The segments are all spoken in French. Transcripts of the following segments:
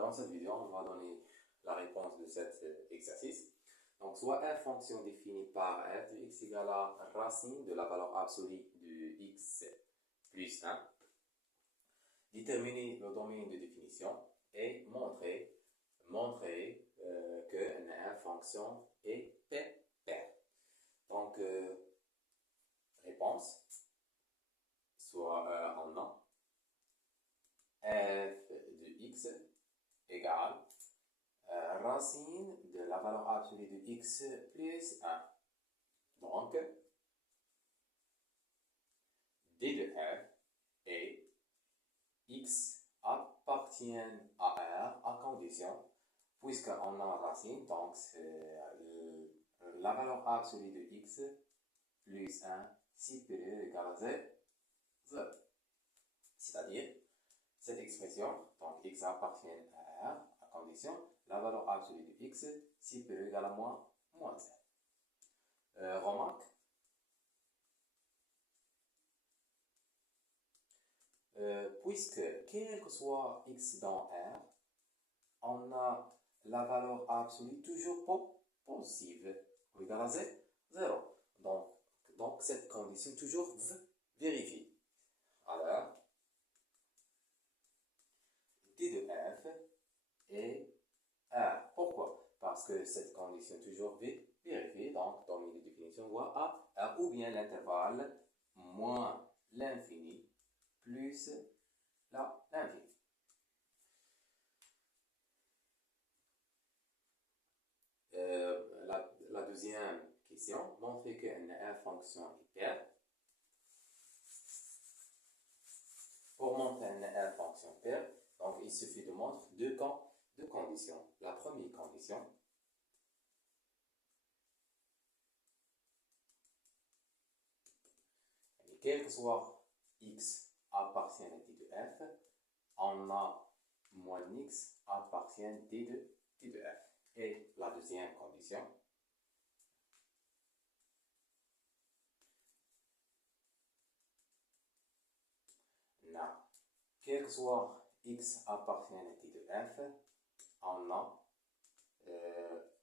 Dans cette vidéo, on va donner la réponse de cet exercice. Donc, soit f fonction définie par f de x égale à racine de la valeur absolue de x plus 1. Déterminer le domaine de définition et montrer que f fonction est paire. Donc, réponse, soit on a f de x égale racine de la valeur absolue de x plus 1. Donc, d de f et x appartient à R à condition, puisqu'on a racine, donc c'est la valeur absolue de x plus 1 supérieur ou égal à 0. C'est-à-dire, cette expression, donc x appartient à R à condition, la valeur absolue de x supérieur ou égal à moins 1. Remarque, puisque quel que soit x dans R, on a la valeur absolue toujours positive, ou égale à 0. Donc cette condition toujours vérifiée. Alors, d de f est R. Pourquoi? Parce que cette condition toujours vérifiée, donc dans les définitions, on voit A, ou bien l'intervalle moins l'infini plus l'infini. La deuxième question, montrer qu'une f fonction est paire. Pour montrer une f fonction paire, donc il suffit de montrer deux conditions. La première condition, quel que soit x appartient à d de f, on a moins x appartient à d de f. Et la deuxième condition, quel que soit x appartient à d de f, on a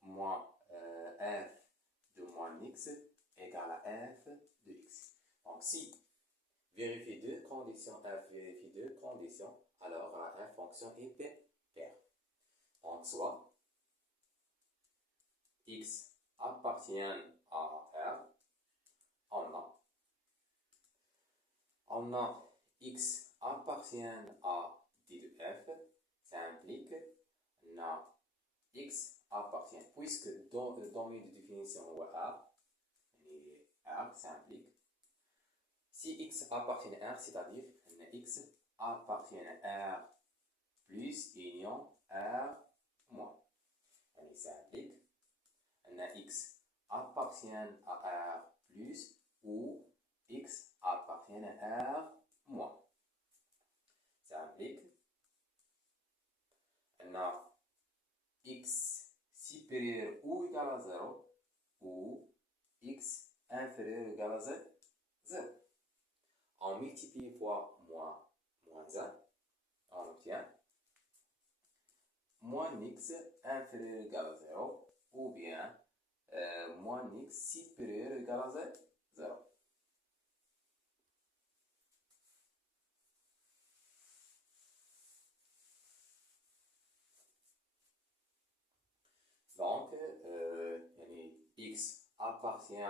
moins f de moins x égale à f de x. Donc si vérifie deux conditions, f vérifie deux conditions, alors la f fonction est paire. Donc soit x appartient à R, on a x appartient à d de f, ça implique x appartient, puisque dans le domaine de définition R, ça implique si x appartient à R, c'est-à-dire x appartient à R plus union R moins. Et ça implique x appartient à R plus ou x appartient à R moins. Ça implique x supérieur ou égal à 0 ou x inférieur ou égal à 0. On multiplie fois moins 1, on obtient moins x inférieur ou égal à 0 ou bien moins x supérieur ou égal à 0. Donc, x appartient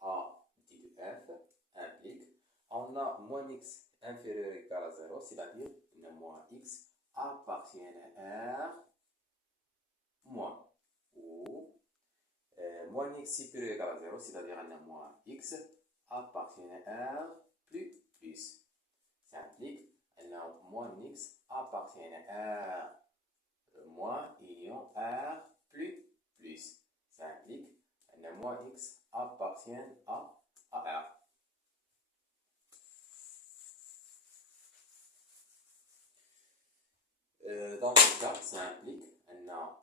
à d de f implique on a moins x inférieur ou égal à 0, c'est-à-dire moins x appartient à R moins ou moins x supérieur ou égal à 0, c'est-à-dire moins x appartient à R plus. Ça implique moins x appartient à R moins union R plus. Ça implique moins x appartient à R. Dans ce cas, ça implique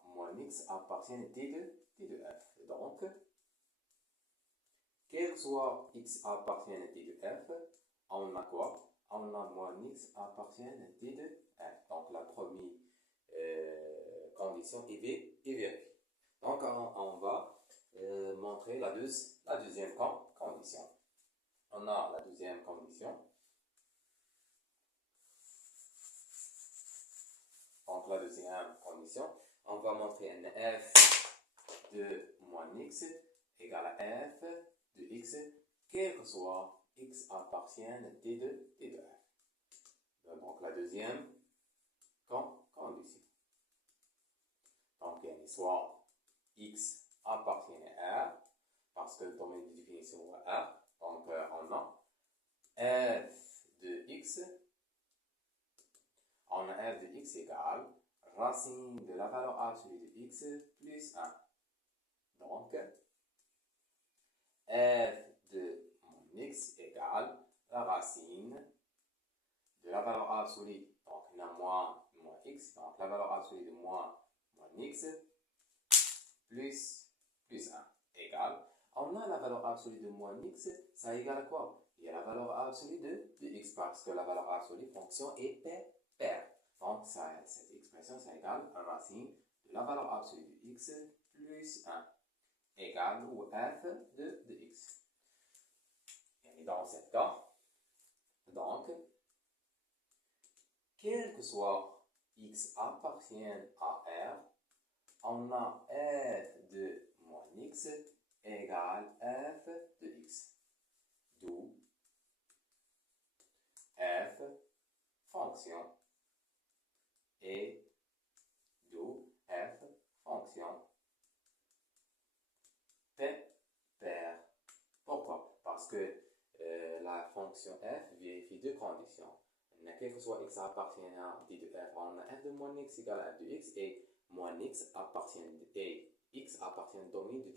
moins x appartient à d de f. Donc, quel que soit x appartient à d de f, on a quoi? On a moins x appartient à d de f. Donc, la première condition est vérifiée. Donc, on va montrer la deuxième condition. On a la deuxième condition. Donc, la deuxième condition, on va montrer un f de moins x égale à f de x, quel que soit x appartienne d de f. Donc, la deuxième condition. Donc, il y a soit x appartient à R, parce que le domaine de définition est R. Donc, on a f de x. On a f de x égale racine de la valeur absolue de x plus 1. Donc, f de mon x égale la racine de la valeur absolue. Donc, on a moins x. Donc, la valeur absolue de moins x plus 1 égale. On a la valeur absolue de moins x, ça égale à quoi? Il y a la valeur absolue de x parce que la valeur absolue fonction est paire. Donc, cette expression, ça égale la racine de la valeur absolue de x plus 1 égale ou f de x. Et dans ce cas, donc, quel que soit x appartienne à R, on a f de moins x égale f de x. D'où f fonction et d'où f fonction paire. Pourquoi? Parce que la fonction f vérifie deux conditions. Quel que soit x appartient à d de f, on a f de moins x égale à f de x et moins x appartient au domaine